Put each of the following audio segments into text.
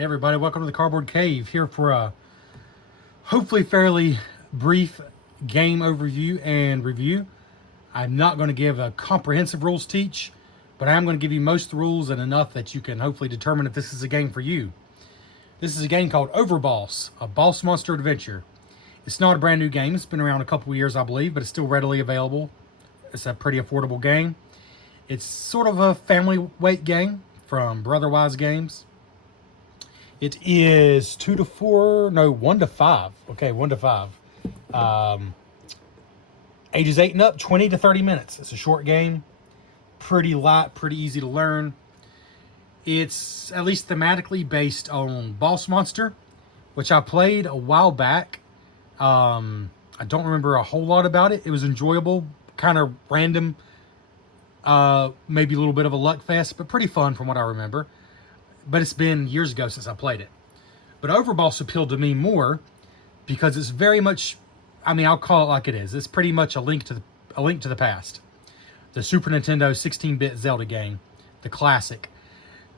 Hey everybody, welcome to the Cardboard Cave. Here for a hopefully fairly brief game overview and review. I'm not going to give a comprehensive rules teach, but I am going to give you most of the rules and enough that you can hopefully determine if this is a game for you. This is a game called Overboss, a boss monster adventure. It's not a brand new game. It's been around a couple of years, I believe, but it's still readily available. It's a pretty affordable game. It's sort of a family weight game from Brotherwise Games. It is 1 to 5. Okay, 1 to 5. Ages 8 and up, 20 to 30 minutes. It's a short game, pretty light, pretty easy to learn. It's at least thematically based on Boss Monster, which I played a while back. I don't remember a whole lot about it. It was enjoyable, kind of random, maybe a little bit of a luck fest, but pretty fun from what I remember. But it's been years ago since I played it. But Overboss appealed to me more because it's very much, I mean, I'll call it like it is. It's pretty much a link to the past. The Super Nintendo 16-bit Zelda game, the classic.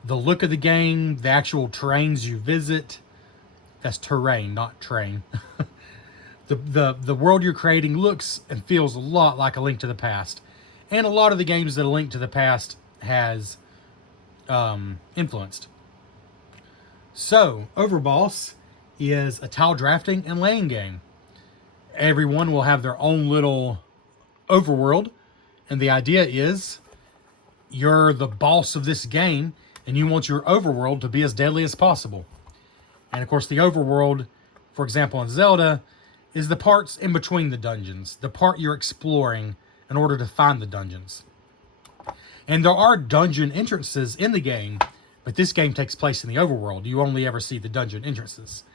The look of the game, the actual terrains you visit, that's terrain, not train. the world you're creating looks and feels a lot like A Link to the Past. And a lot of the games that A Link to the Past has influenced. So, Overboss is a tile drafting and laying game. Everyone will have their own little overworld, and the idea is you're the boss of this game, and you want your overworld to be as deadly as possible. And of course, the overworld, for example, in Zelda, is the parts in between the dungeons, the part you're exploring in order to find the dungeons. And there are dungeon entrances in the game, but this game takes place in the overworld. You only ever see the dungeon entrances.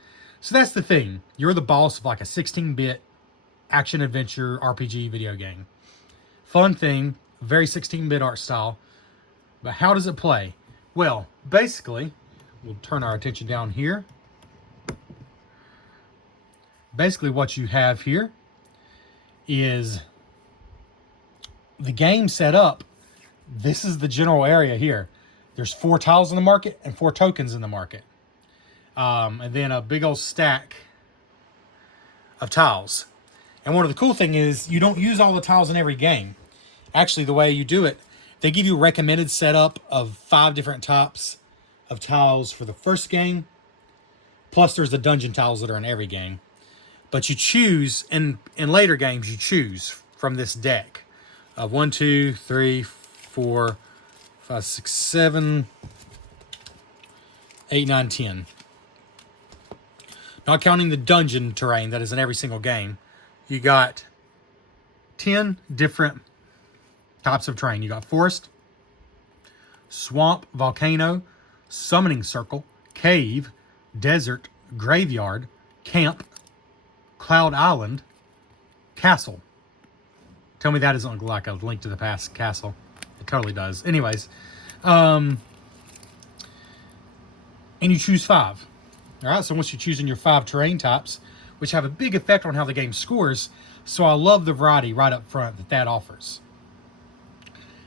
So that's the thing. You're the boss of like a 16-bit action-adventure RPG video game. Fun thing, very 16-bit art style. But how does it play? Well, basically, we'll turn our attention down here. Basically what you have here is the game set up. This is the general area here. There's 4 tiles in the market and 4 tokens in the market. And then a big old stack of tiles. And one of the cool things is you don't use all the tiles in every game. Actually, the way you do it, they give you a recommended setup of 5 different types of tiles for the first game. Plus there's the dungeon tiles that are in every game. But you choose, in later games, you choose from this deck of 1, 2, 3, 4, 5, 6, 7, 8, 9, 10. Not counting the dungeon terrain that is in every single game. You got 10 different types of terrain. You got forest, swamp, volcano, summoning circle, cave, desert, graveyard, camp, cloud island, castle. Tell me that doesn't look like a Link to the Past castle. It totally does. Anyways, and you choose 5. All right, so once you're choosing your 5 terrain types, which have a big effect on how the game scores, so I love the variety right up front that offers.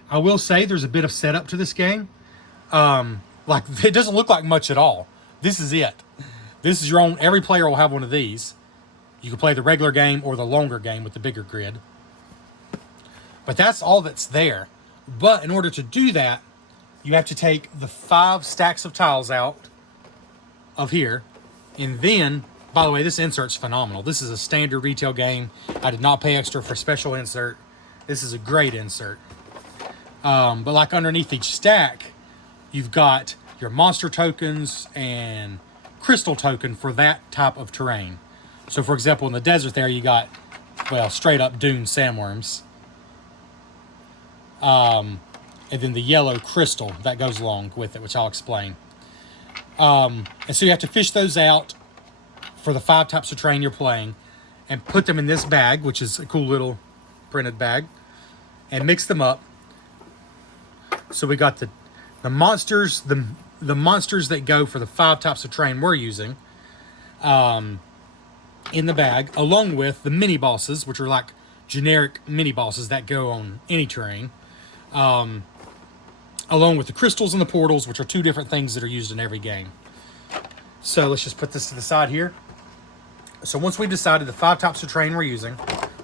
I will say there's a bit of setup to this game. Like, it doesn't look like much at all. This is it. This is your own, every player will have one of these. You can play the regular game or the longer game with the bigger grid. But that's all that's there. But in order to do that, you have to take the 5 stacks of tiles out of here. And then, by the way, this insert's phenomenal. This is a standard retail game. I did not pay extra for special insert. This is a great insert. But like underneath each stack, you've got your monster tokens and crystal token for that type of terrain. So for example, in the desert there, you got, well, straight up dune sandworms. And then the yellow crystal that goes along with it, which I'll explain. And so you have to fish those out for the 5 types of terrain you're playing and put them in this bag, which is a cool little printed bag, and mix them up. So we got the monsters, the monsters that go for the 5 types of terrain we're using in the bag, along with the mini bosses, which are like generic mini bosses that go on any terrain. Along with the crystals and the portals, which are 2 different things that are used in every game. So let's just put this to the side here. So once we've decided the 5 types of terrain we're using,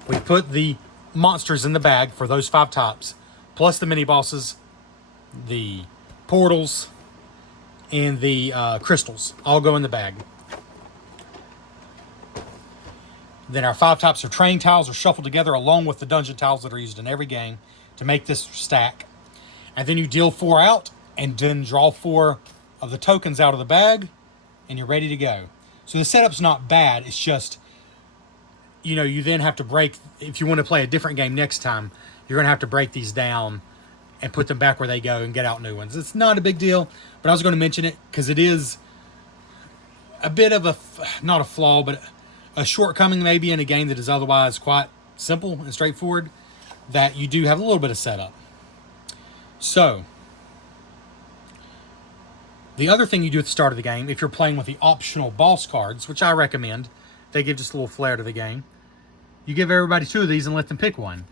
we put the monsters in the bag for those 5 types, plus the mini bosses, the portals, and the crystals all go in the bag. Then our 5 types of terrain tiles are shuffled together along with the dungeon tiles that are used in every game to make this stack. And then you deal 4 out and then draw 4 of the tokens out of the bag and you're ready to go. So the setup's not bad. It's just, you know, you then have to break, if you want to play a different game next time, you're going to have to break these down and put them back where they go and get out new ones. It's not a big deal, but I was going to mention it because it is a bit of a, not a flaw, but a shortcoming maybe in a game that is otherwise quite simple and straightforward, that you do have a little bit of setup. So, the other thing you do at the start of the game, if you're playing with the optional boss cards, which I recommend, they give just a little flair to the game, you give everybody 2 of these and let them pick one.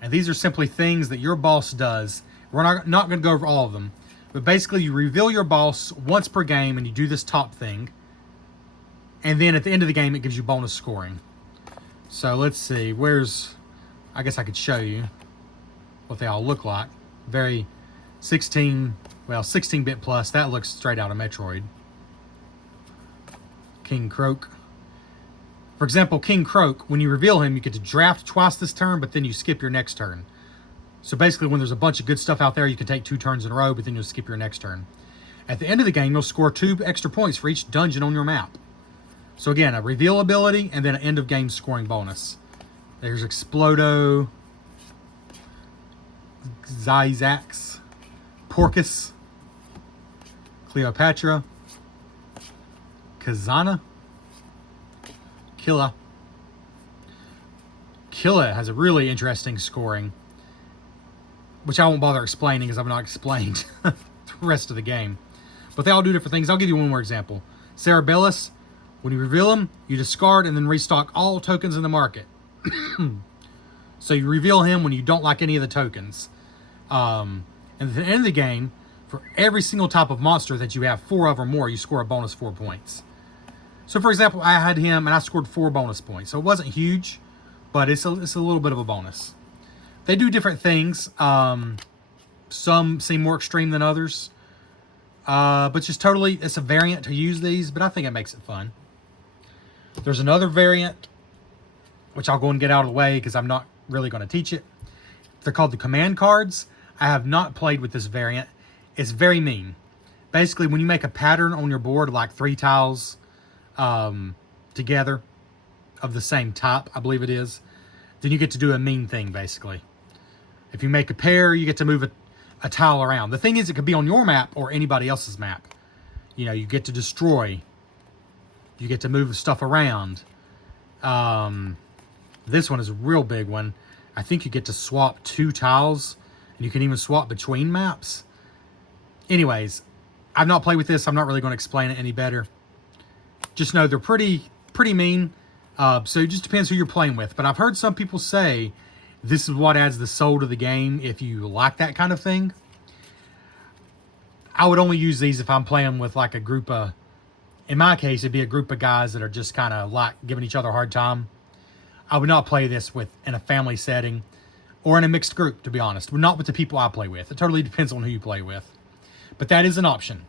And these are simply things that your boss does. We're not going to go over all of them, but basically you reveal your boss once per game and you do this top thing. And then at the end of the game, it gives you bonus scoring. So let's see, I guess I could show you what they all look like. Very 16-bit plus. That looks straight out of Metroid. King Croak. For example, King Croak, when you reveal him, you get to draft twice this turn, but then you skip your next turn. So basically, when there's a bunch of good stuff out there, you can take 2 turns in a row, but then you'll skip your next turn. At the end of the game, you'll score 2 extra points for each dungeon on your map. So again, a reveal ability, and then an end of game scoring bonus. There's Explodo, Zyzax, Porcus, Cleopatra, Kazana, Killa. Killa has a really interesting scoring, which I won't bother explaining because I've not explained the rest of the game. But they all do different things. I'll give you one more example. Cerebellus, when you reveal him, you discard and then restock all tokens in the market. So you reveal him when you don't like any of the tokens. And at the end of the game, for every single type of monster that you have 4 of or more, you score a bonus 4 points. So for example, I had him and I scored 4 bonus points. So it wasn't huge, but it's a little bit of a bonus. They do different things. Some seem more extreme than others. But just totally, it's a variant to use these, but I think it makes it fun. There's another variant, which I'll go and get out of the way because I'm not really going to teach it. They're called the command cards. I have not played with this variant. It's very mean. Basically, when you make a pattern on your board, like 3 tiles together of the same type, I believe it is, then you get to do a mean thing, basically. If you make a pair, you get to move a tile around. The thing is, it could be on your map or anybody else's map. You know, you get to destroy. You get to move stuff around. This one is a real big one. I think you get to swap 2 tiles, and you can even swap between maps. Anyways, I've not played with this. I'm not really going to explain it any better. Just know they're pretty mean. So it just depends who you're playing with. But I've heard some people say this is what adds the soul to the game if you like that kind of thing. I would only use these if I'm playing with like a group of, in my case, it'd be a group of guys that are just kind of like giving each other a hard time. I would not play this in a family setting or in a mixed group, to be honest. Not with the people I play with. It totally depends on who you play with. But that is an option.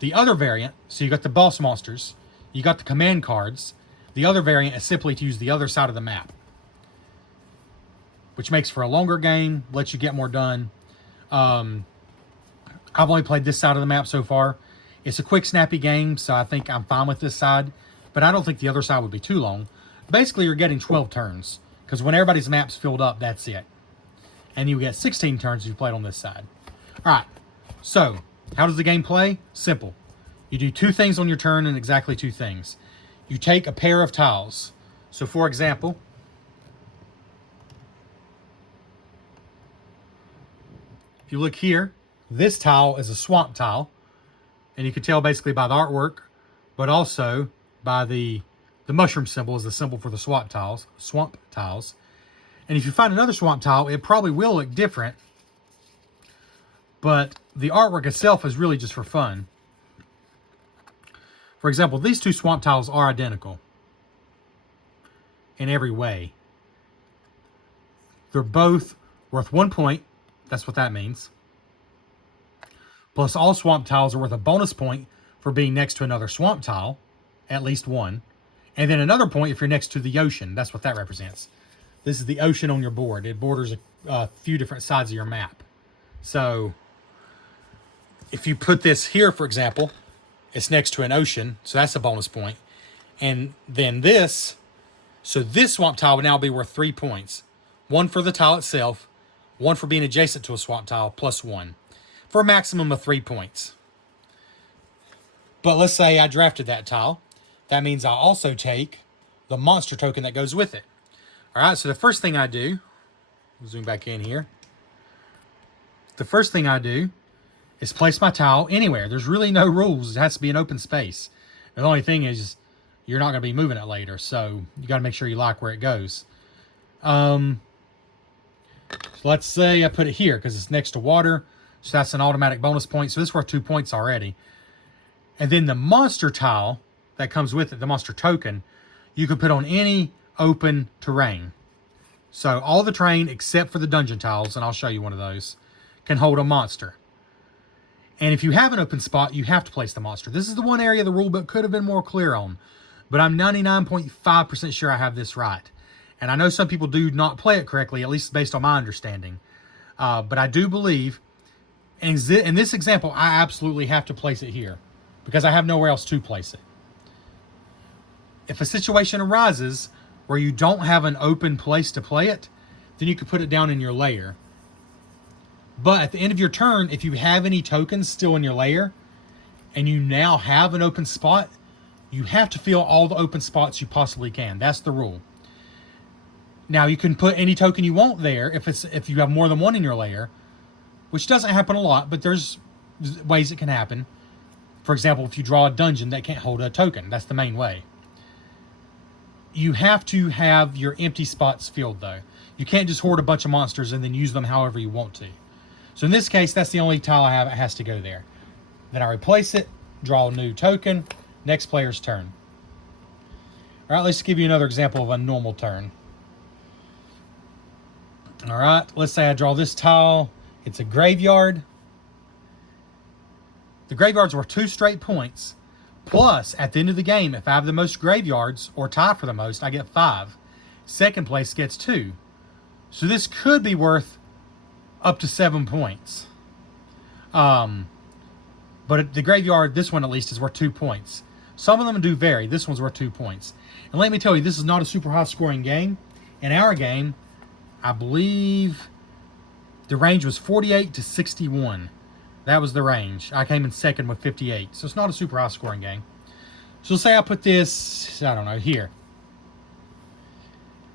The other variant, so you got the boss monsters, you got the command cards. The other variant is simply to use the other side of the map, which makes for a longer game, lets you get more done. I've only played this side of the map so far. It's a quick, snappy game, so I think I'm fine with this side, but I don't think the other side would be too long. Basically, you're getting 12 turns, because when everybody's map's filled up, that's it. And you get 16 turns if you played on this side. All right, so how does the game play? Simple. You do 2 things on your turn and exactly 2 things. You take a pair of tiles. So for example, if you look here, this tile is a swamp tile. And you can tell basically by the artwork, but also by the mushroom symbol is the symbol for the swamp tiles. And if you find another swamp tile, it probably will look different. But the artwork itself is really just for fun. For example, these two swamp tiles are identical in every way. They're both worth 1 point. That's what that means. Plus, all swamp tiles are worth a bonus point for being next to another swamp tile, at least one. And then another point if you're next to the ocean. That's what that represents. This is the ocean on your board. It borders a few different sides of your map. So if you put this here, for example, it's next to an ocean, so that's a bonus point. And then this, so this swamp tile would now be worth 3 points. 1 for the tile itself, 1 for being adjacent to a swamp tile, plus 1. For a maximum of 3 points. But let's say I drafted that tile. That means I'll also take the monster token that goes with it. All right, so the first thing I do, zoom back in here. The first thing I do is place my tile anywhere. There's really no rules. It has to be an open space. The only thing is you're not going to be moving it later, so you got to make sure you like where it goes. So let's say I put it here because it's next to water, so that's an automatic bonus point. So this is worth 2 points already. And then the monster tile that comes with it, the monster token, you can put on any open terrain. So all the terrain except for the dungeon tiles, and I'll show you one of those, can hold a monster. And if you have an open spot, you have to place the monster. This is the one area the rulebook could have been more clear on, but I'm 99.5% sure I have this right. And I know some people do not play it correctly, at least based on my understanding. But I do believe, in this example, I absolutely have to place it here because I have nowhere else to place it. If a situation arises where you don't have an open place to play it, then you could put it down in your layer. But at the end of your turn, if you have any tokens still in your layer and you now have an open spot, you have to fill all the open spots you possibly can. That's the rule. Now you can put any token you want there if you have more than one in your layer, which doesn't happen a lot, but there's ways it can happen. For example, if you draw a dungeon that can't hold a token, that's the main way. You have to have your empty spots filled though. You can't just hoard a bunch of monsters and then use them however you want to. So in this case, that's the only tile I have. It has to go there. Then I replace it, draw a new token, next player's turn. All right, let's give you another example of a normal turn. All right, let's say I draw this tile. It's a graveyard. The graveyard's worth 2 straight points. Plus, at the end of the game, if I have the most graveyards, or tie for the most, I get 5. Second place gets 2. So this could be worth up to 7 points. But the graveyard, this one at least, is worth 2 points. Some of them do vary. This one's worth 2 points. And let me tell you, this is not a super high scoring game. In our game, I believe the range was 48 to 61. That was the range. I came in second with 58. So it's not a super high scoring game. So let's say I put this, I don't know, here.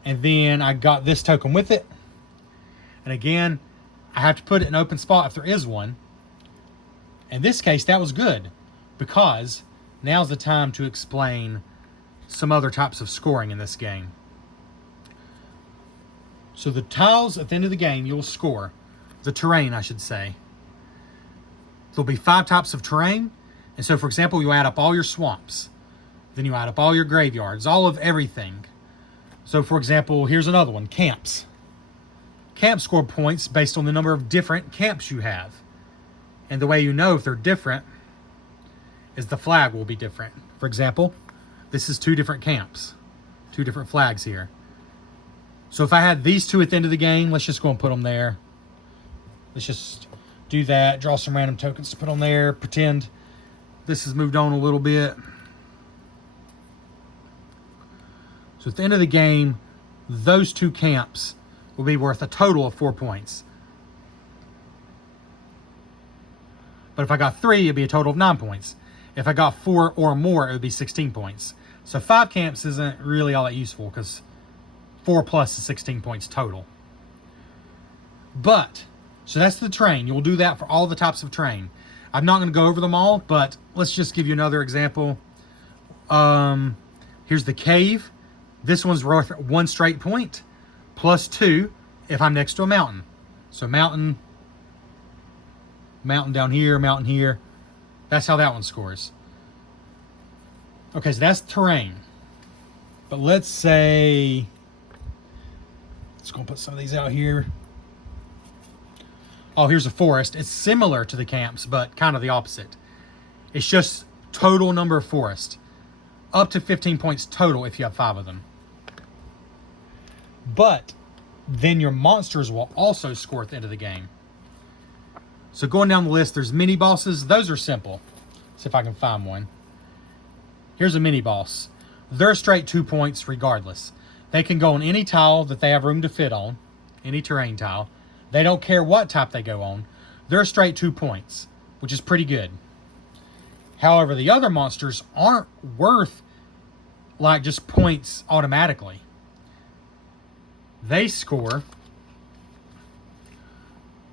And then I got this token with it. And again, I have to put it in an open spot if there is one. In this case, that was good because now's the time to explain some other types of scoring in this game. So the tiles at the end of the game, you'll score. The terrain, I should say. There'll be 5 types of terrain. And so, for example, you add up all your swamps. Then you add up all your graveyards, all of everything. So, for example, here's another one, camps. Camps score points based on the number of different camps you have. And the way you know if they're different is the flag will be different. For example, this is 2 different camps. 2 different flags here. So if I had these 2 at the end of the game, let's just go and put them there. Let's just do that. Draw some random tokens to put on there. Pretend this has moved on a little bit. So at the end of the game, those 2 camps will be worth a total of 4 points. But if I got 3, it'd be a total of 9 points. If I got 4 or more, it would be 16 points. So 5 camps isn't really all that useful because 4 plus is 16 points total. But, so that's the terrain. You'll do that for all the types of terrain. I'm not going to go over them all, but let's just give you another example. Here's the cave. This one's worth 1 straight point, plus 2 if I'm next to a mountain. So mountain down here, mountain here. That's how that one scores. Okay, so that's terrain. But let's say, let's go put some of these out here. Oh, here's a forest. It's similar to the camps, but kind of the opposite. It's just total number of forest. Up to 15 points total if you have 5 of them. But then your monsters will also score at the end of the game. So going down the list, there's mini bosses. Those are simple. See if I can find one. Here's a mini boss. They're straight 2 points regardless. They can go on any tile that they have room to fit on, any terrain tile. They don't care what type they go on. They're straight 2 points, which is pretty good. However, the other monsters aren't worth like just points automatically. They score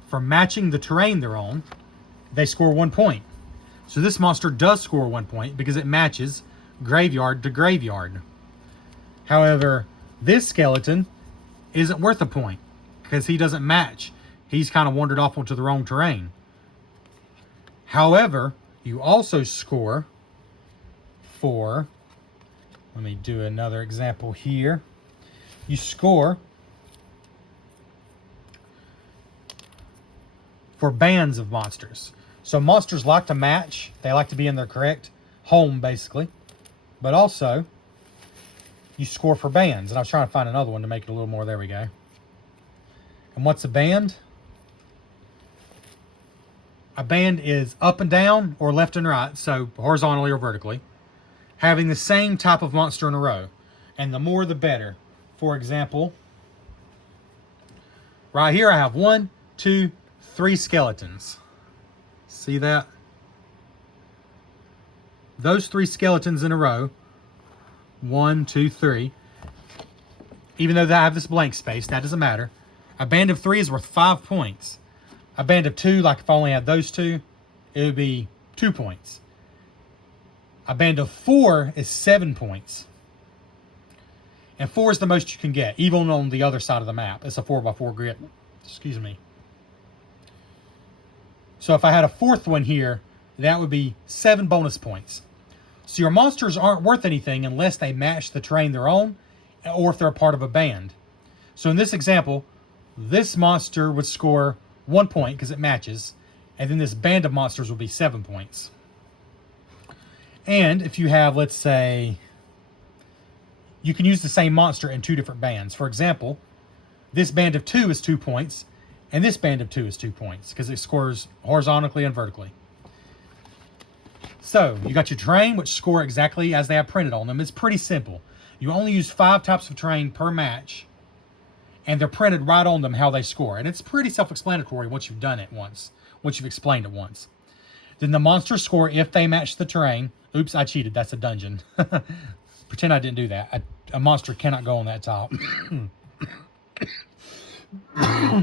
for matching the terrain they're on. They score 1 point. So this monster does score 1 point because it matches graveyard to graveyard. However, this skeleton isn't worth a point because he doesn't match. He's kind of wandered off onto the wrong terrain. However, you also score for, let me do another example here. You score for bands of monsters. So monsters like to match. They like to be in their correct home, basically. But also, you score for bands. And I was trying to find another one to make it a little more. There we go. And what's a band? A band is up and down or left and right, so horizontally or vertically, having the same type of monster in a row. And the more the better. For example, right here I have 1, 2, 3 skeletons. See that? Those 3 skeletons in a row. 1, 2, 3. Even though I have this blank space, that doesn't matter. A band of 3 is worth 5 points. A band of 2, like if I only had those 2, it would be 2 points. A band of 4 is 7 points. And 4 is the most you can get, even on the other side of the map. It's a 4x4 grid. Excuse me. So if I had a 4th one here, that would be 7 bonus points. So your monsters aren't worth anything unless they match the terrain they're on, or if they're a part of a band. So in this example, this monster would score 1 point because it matches, and then this band of monsters will be 7 points. And if you have, let's say, you can use the same monster in 2 different bands. For example, this band of 2 is 2 points, and this band of 2 is 2 points because it scores horizontally and vertically. So you got your terrain, which score exactly as they have printed on them. It's pretty simple. You only use 5 types of terrain per match, and they're printed right on them how they score. And it's pretty self-explanatory once you've done it once you've explained it once. Then the monsters score if they match the terrain. Oops, I cheated. That's a dungeon. Pretend I didn't do that. A monster cannot go on that tile.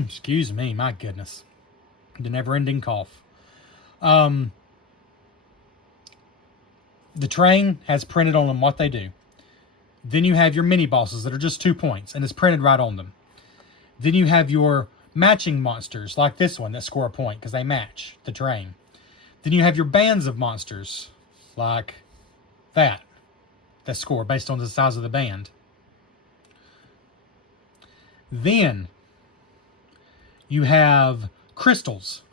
Excuse me, my goodness. The never-ending cough. The terrain has printed on them what they do. Then you have your mini bosses that are just 2 points, and it's printed right on them. Then you have your matching monsters, like this one, that score a point because they match the terrain. Then you have your bands of monsters, like that score based on the size of the band. Then you have crystals.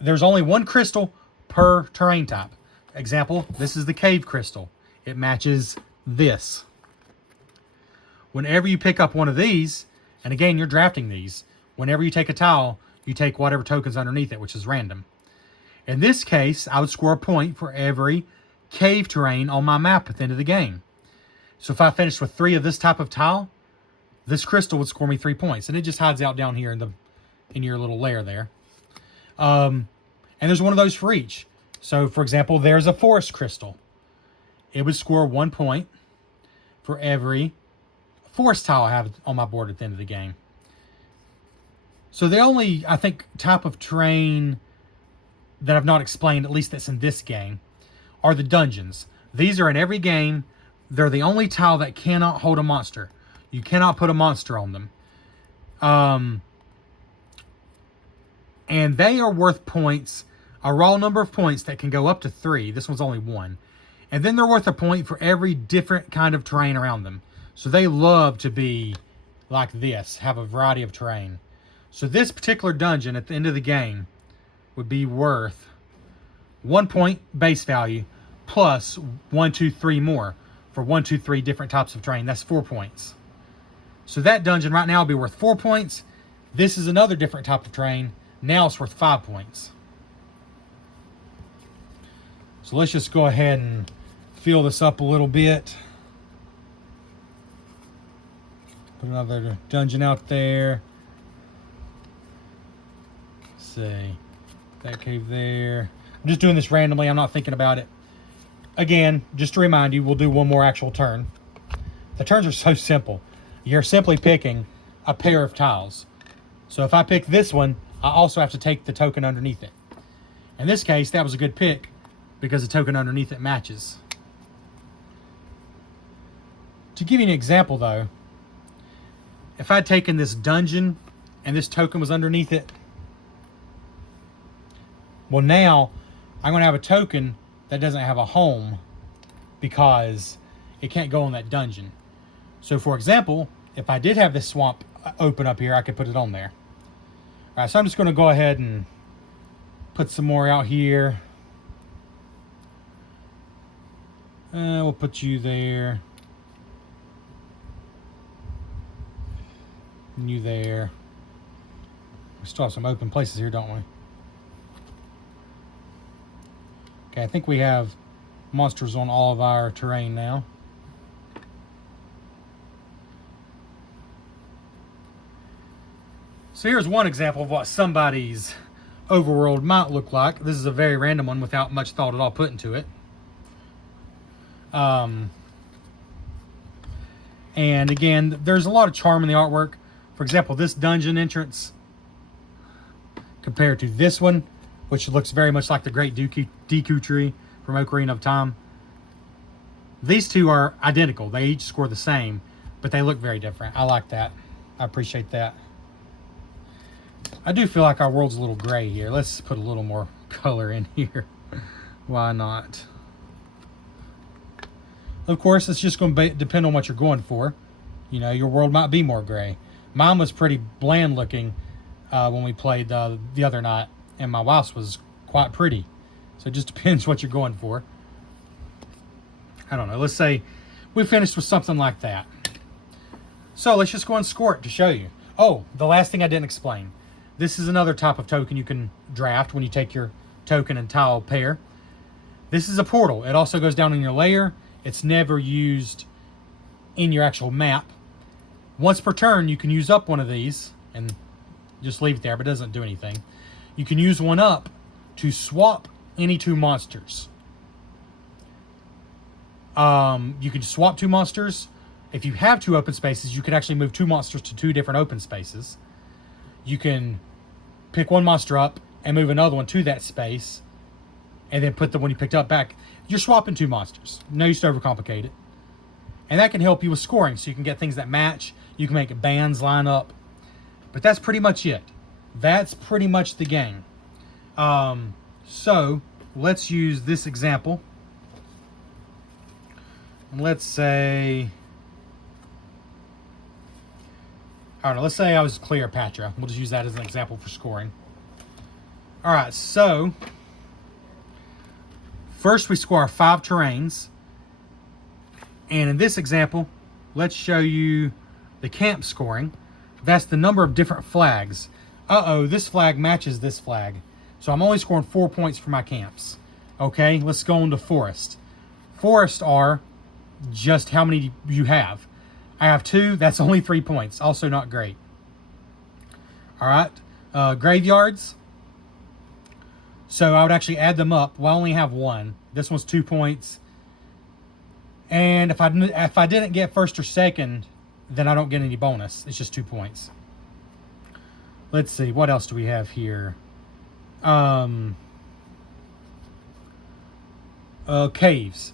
There's only 1 crystal per terrain type. Example, this is the cave crystal. It matches this. Whenever you pick up one of these, and again, you're drafting these, whenever you take a tile, you take whatever token's underneath it, which is random. In this case, I would score a point for every cave terrain on my map at the end of the game. So if I finished with 3 of this type of tile, this crystal would score me 3 points. And it just hides out down here in your little layer there. And there's one of those for each. So, for example, there's a forest crystal. It would score 1 point for every forest tile I have on my board at the end of the game. So the only, I think, type of terrain that I've not explained, at least that's in this game, are the dungeons. These are in every game. They're the only tile that cannot hold a monster. You cannot put a monster on them. And they are worth points, a raw number of points that can go up to 3. This one's only 1. And then they're worth a point for every different kind of terrain around them. So they love to be like this, have a variety of terrain. So this particular dungeon at the end of the game would be worth 1 point base value plus 1, 2, 3 more for 1, 2, 3 different types of terrain. That's 4 points. So that dungeon right now will be worth 4 points. This is another different type of terrain. Now it's worth 5 points. So let's just go ahead and fill this up a little bit. Put another dungeon out there. Let's see. That cave there. I'm just doing this randomly. I'm not thinking about it. Again, just to remind you, we'll do one more actual turn. The turns are so simple. You're simply picking a pair of tiles. So if I pick this one, I also have to take the token underneath it. In this case, that was a good pick because the token underneath it matches. To give you an example though, if I'd taken this dungeon and this token was underneath it, well now I'm going to have a token that doesn't have a home because it can't go in that dungeon. So for example, if I did have this swamp open up here, I could put it on there. All right, so I'm just going to go ahead and put some more out here. We'll put you there. And you there. We still have some open places here, don't we? Okay, I think we have monsters on all of our terrain now. So here's one example of what somebody's overworld might look like. This is a very random one without much thought at all put into it. And again, there's a lot of charm in the artwork. For example, this dungeon entrance compared to this one, which looks very much like the Great Deku Tree from Ocarina of Time. These two are identical. They each score the same, but they look very different. I like that. I appreciate that. I do feel like our world's a little gray here. Let's put a little more color in here. Why not? Of course, it's just going to depend on what you're going for. You know, your world might be more gray. Mine was pretty bland looking when we played the other night, and my wife's was quite pretty. So it just depends what you're going for. I don't know. Let's say we finished with something like that. So let's just go and score it to show you. Oh, the last thing I didn't explain. This is another type of token you can draft when you take your token and tile pair. This is a portal. It also goes down in your layer. It's never used in your actual map. Once per turn, you can use up one of these and just leave it there, but it doesn't do anything. You can use one up to swap any two monsters. You can swap two monsters. If you have two open spaces, you can actually move two monsters to two different open spaces. You can pick one monster up and move another one to that space, and then put the one you picked up back. You're swapping two monsters. No use to overcomplicate it. And that can help you with scoring, so you can get things that match. You can make bands line up. But that's pretty much it. That's pretty much the game. So let's use this example. And let's say, I don't know, let's say I was Cleopatra. We'll just use that as an example for scoring. All right, so first we score our 5 terrains. And in this example, let's show you the camp scoring. That's the number of different flags. Uh-oh, this flag matches this flag. So I'm only scoring 4 points for my camps. Okay, let's go on to forest. Forests are just how many you have. I have 2, that's only 3 points. Also not great. All right, graveyards. So I would actually add them up. Well, I only have 1. This one's 2 points. And if I didn't get first or second, then I don't get any bonus. It's just 2 points. Let's see, what else do we have here? Caves.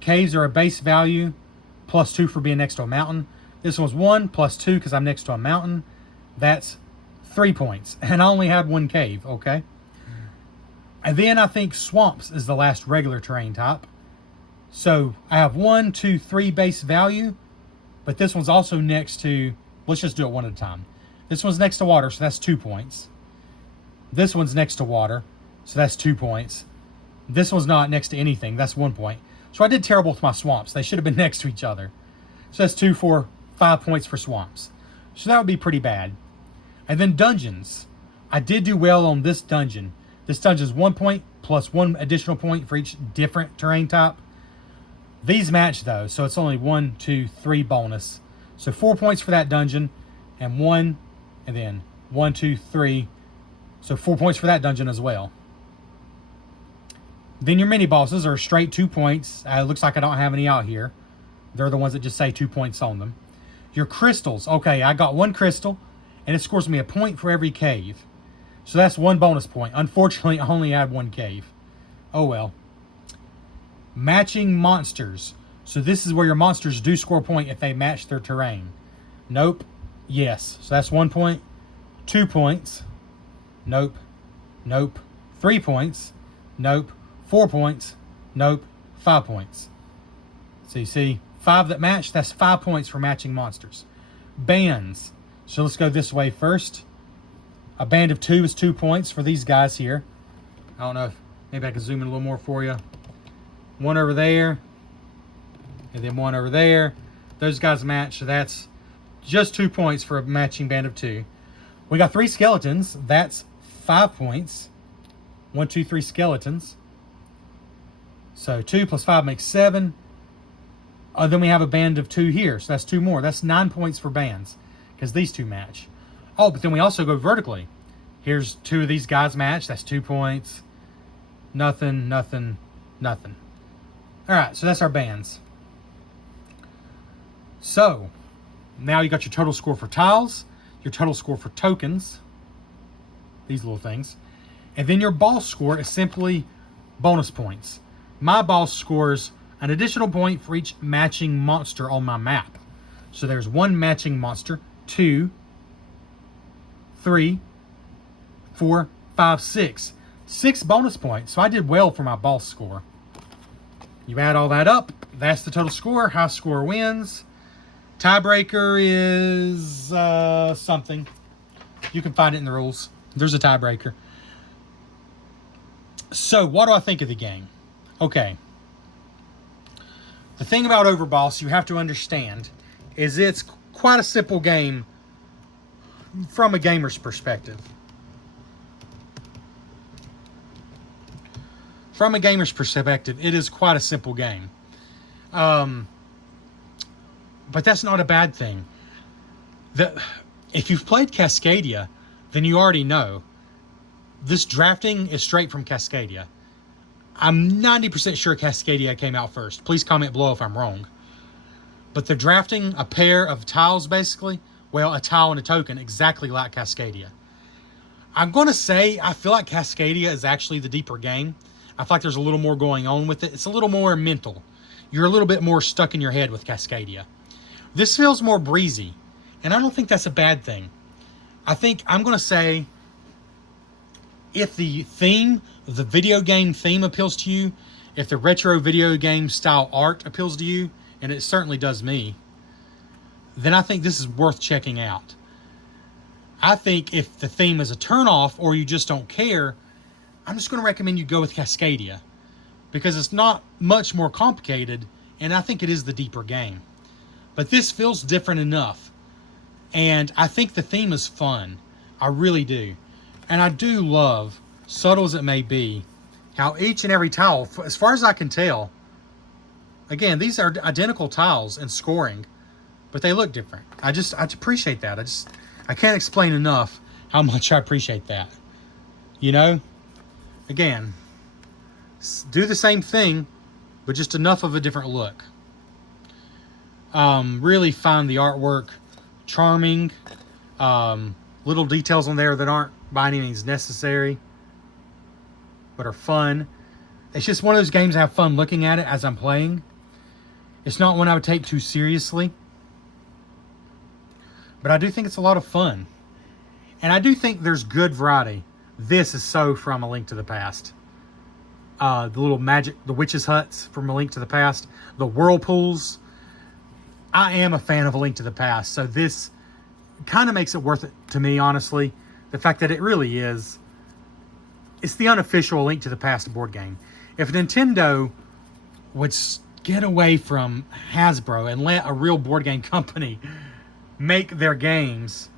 Caves are a base value, +2 for being next to a mountain. This one's 1 +2 because I'm next to a mountain. That's 3 points. And I only had 1 cave, okay? And then I think swamps is the last regular terrain type. So I have 1, 2, 3 base value, but this one's also next to, let's just do it one at a time. This one's next to water, so that's 2 points. This one's next to water, so that's 2 points. This one's not next to anything, that's 1 point. So I did terrible with my swamps. They should have been next to each other. So that's 2, 4, 5 points for swamps. So that would be pretty bad. And then dungeons. I did do well on this dungeon. This dungeon is 1 point plus 1 additional point for each different terrain type. These match though, so it's only 1, 2, 3 bonus. So 4 points for that dungeon, and 1, and then 1, 2, 3. So 4 points for that dungeon as well. Then your mini bosses are straight 2 points. It looks like I don't have any out here. They're the ones that just say 2 points on them. Your crystals. Okay, I got 1 crystal, and it scores me a point for every cave. So that's 1 bonus point. Unfortunately, I only had 1 cave. Oh well. Matching monsters. So this is where your monsters do score a point if they match their terrain. Nope. Yes. So that's 1 point. 2 points. Nope. Nope. 3 points. Nope. 4 points. Nope. 5 points. So you see, 5 that match, that's 5 points for matching monsters. Bands. So let's go this way first. A band of 2 is 2 points for these guys here. I don't know if maybe I can zoom in a little more for you. 1 over there, and then 1 over there. Those guys match, so that's just 2 points for a matching band of 2. We got 3 skeletons. That's 5 points. 1, 2, 3 skeletons. So 2 plus 5 makes 7. Then we have a band of 2 here, so that's 2 more. That's 9 points for bands, because these 2 match. Oh, but then we also go vertically. Here's 2 of these guys match. That's 2 points. Nothing, nothing, nothing. All right, so that's our bands. So now you got your total score for tiles, your total score for tokens, these little things, and then your boss score is simply bonus points. My boss scores an additional point for each matching monster on my map. So there's 1 matching monster, 2, 3, 4, 5, 6. 6 bonus points. So I did well for my boss score. You add all that up, that's the total score. High score wins. Tiebreaker is something. You can find it in the rules. There's a tiebreaker. So what do I think of the game? Okay. The thing about Overboss you have to understand is it's quite a simple game from a gamer's perspective. From a gamer's perspective, it is quite a simple game. But that's not a bad thing. If you've played Cascadia, then you already know this drafting is straight from Cascadia. I'm 90% sure Cascadia came out first. Please comment below if I'm wrong. But they're drafting a pair of tiles, basically. Well, a tile and a token, exactly like Cascadia. I'm going to say I feel like Cascadia is actually the deeper game. I feel like there's a little more going on with it. It's a little more mental. You're a little bit more stuck in your head with Cascadia. This feels more breezy, and I don't think that's a bad thing. I think I'm going to say if the theme, the video game theme appeals to you, if the retro video game style art appeals to you, and it certainly does me, then I think this is worth checking out. I think if the theme is a turnoff or you just don't care, I'm just going to recommend you go with Cascadia because it's not much more complicated, and I think it is the deeper game. But this feels different enough, and I think the theme is fun. I really do. And I do love, subtle as it may be, how each and every tile, as far as I can tell, again, these are identical tiles in scoring, but they look different. I appreciate that. I can't explain enough how much I appreciate that. You know? Again, do the same thing, but just enough of a different look. Really find the artwork charming. Little details on there that aren't by any means necessary, but are fun. It's just one of those games I have fun looking at it as I'm playing. It's not one I would take too seriously, but I do think it's a lot of fun. And I do think there's good variety. This is so from A Link to the Past. the little magic, the witches' huts from A Link to the Past, the whirlpools. I am a fan of A Link to the Past, so this kind of makes it worth it to me, honestly. The fact that it really is. It's the unofficial A Link to the Past board game. If Nintendo would get away from Hasbro and let a real board game company make their games,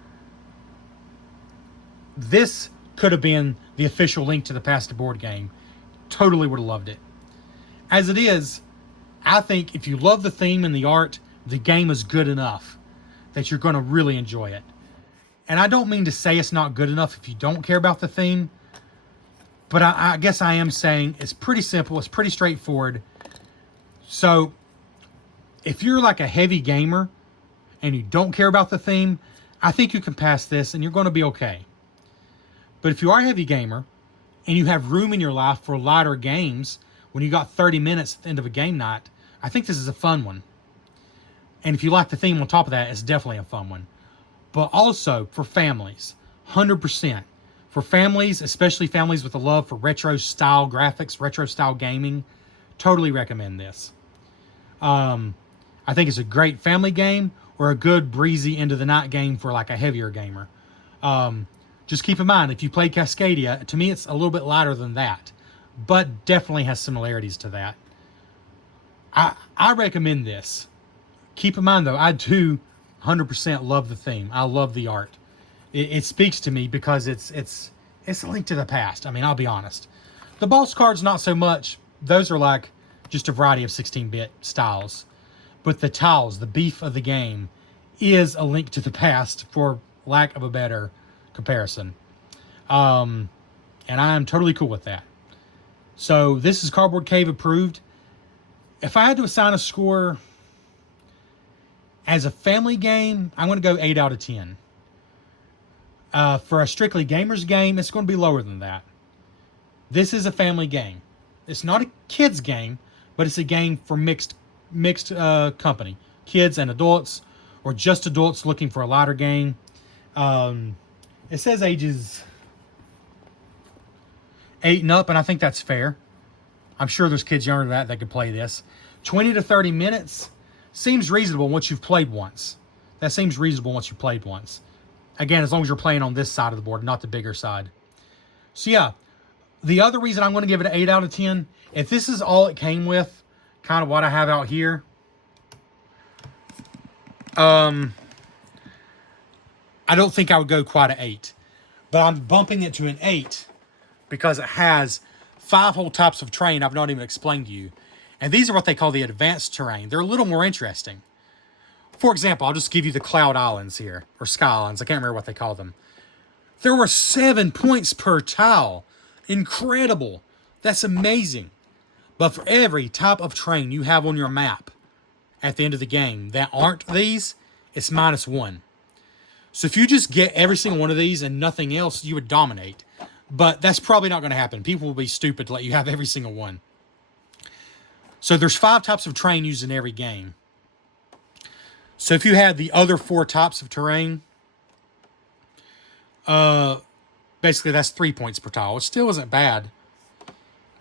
this could have been the official Link to the Past board game. Totally would have loved it. As it is, I think if you love the theme and the art, the game is good enough that you're going to really enjoy it. And I don't mean to say it's not good enough if you don't care about the theme, but I guess I am saying it's pretty simple, it's pretty straightforward. So if you're like a heavy gamer and you don't care about the theme, I think you can pass this and you're going to be okay. But if you are a heavy gamer and you have room in your life for lighter games, when you got 30 minutes at the end of a game night, I think this is a fun one. And if you like the theme on top of that, it's definitely a fun one. But also for families, 100%. For families, especially families with a love for retro style graphics, retro style gaming, totally recommend this. I think it's a great family game or a good breezy into the night game for like a heavier gamer. Just keep in mind, if you play Cascadia, to me it's a little bit lighter than that, but definitely has similarities to that. I recommend this. Keep in mind though, I do 100% love the theme. I love the art. It speaks to me because it's A Link to the Past. I mean, I'll be honest. The boss cards, not so much. Those are like just a variety of 16-bit styles. But the tiles, the beef of the game, is A Link to the Past, for lack of a better comparison. And I'm totally cool with that. So this is Cardboard Cave approved. If I had to assign a score as a family game, I'm going to go 8 out of 10. For a strictly gamers game, it's going to be lower than that. This is a family game. It's not a kids game, but it's a game for mixed company. Kids and adults, or just adults looking for a lighter game. It says ages 8 and up, and I think that's fair. I'm sure there's kids younger than that could play this. 20 to 30 minutes seems reasonable once you've played once. That seems reasonable once you've played once. Again, as long as you're playing on this side of the board, not the bigger side. So yeah, the other reason I'm going to give it an 8 out of 10, if this is all it came with, kind of what I have out here, I don't think I would go quite an 8. But I'm bumping it to an 8 because it has 5 whole types of terrain I've not even explained to you. And these are what they call the advanced terrain. They're a little more interesting. For example, I'll just give you the Cloud Islands here, or Sky Islands. I can't remember what they call them. There were 7 points per tile. Incredible. That's amazing. But for every type of terrain you have on your map at the end of the game that aren't these, it's -1. So if you just get every single one of these and nothing else, you would dominate. But that's probably not going to happen. People will be stupid to let you have every single one. So there's 5 types of terrain used in every game. So if you had the other 4 types of terrain, basically that's 3 points per tile. It still isn't bad.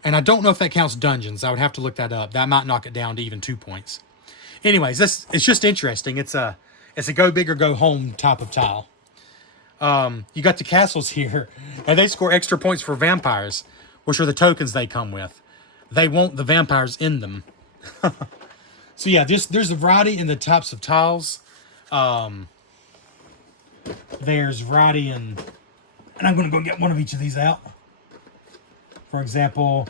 And I don't know if that counts dungeons. I would have to look that up. That might knock it down to even 2 points. Anyways, it's just interesting. It's a go big or go home type of tile. You got the castles here, and they score extra points for vampires, which are the tokens they come with. They want the vampires in them. So yeah, there's a variety in the types of tiles. There's variety in, and I'm going to go get one of each of these out. For example,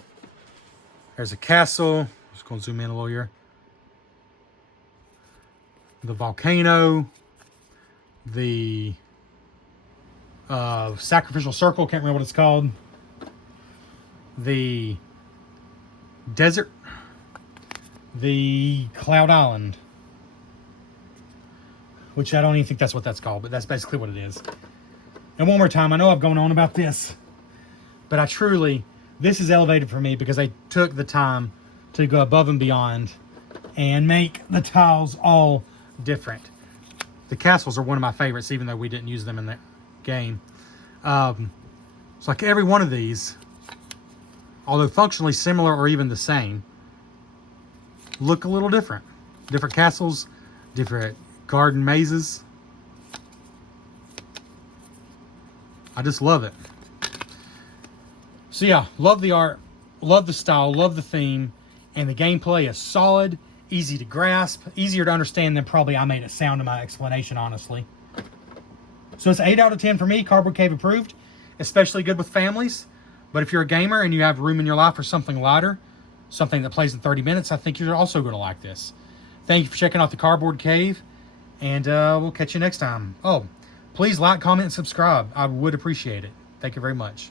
there's a castle. Just going to zoom in a little here. The volcano. The sacrificial circle. Can't remember what it's called. The desert. The Cloud Island. Which I don't even think that's what that's called, but that's basically what it is. And one more time, I know I've gone on about this, but I truly, this is elevated for me because I took the time to go above and beyond and make the tiles all different. The castles are one of my favorites, even though we didn't use them in the game. It's like every one of these although functionally similar or even the same, look a little different. Different castles, different garden mazes. I just love it. So yeah, love the art, love the style, love the theme, and the gameplay is solid, easy to grasp, easier to understand than probably I made it sound in my explanation, honestly. So it's 8 out of 10 for me, Cardboard Cave approved, especially good with families. But if you're a gamer and you have room in your life for something lighter, something that plays in 30 minutes, I think you're also going to like this. Thank you for checking out the Cardboard Cave, and we'll catch you next time. Oh, please like, comment, and subscribe. I would appreciate it. Thank you very much.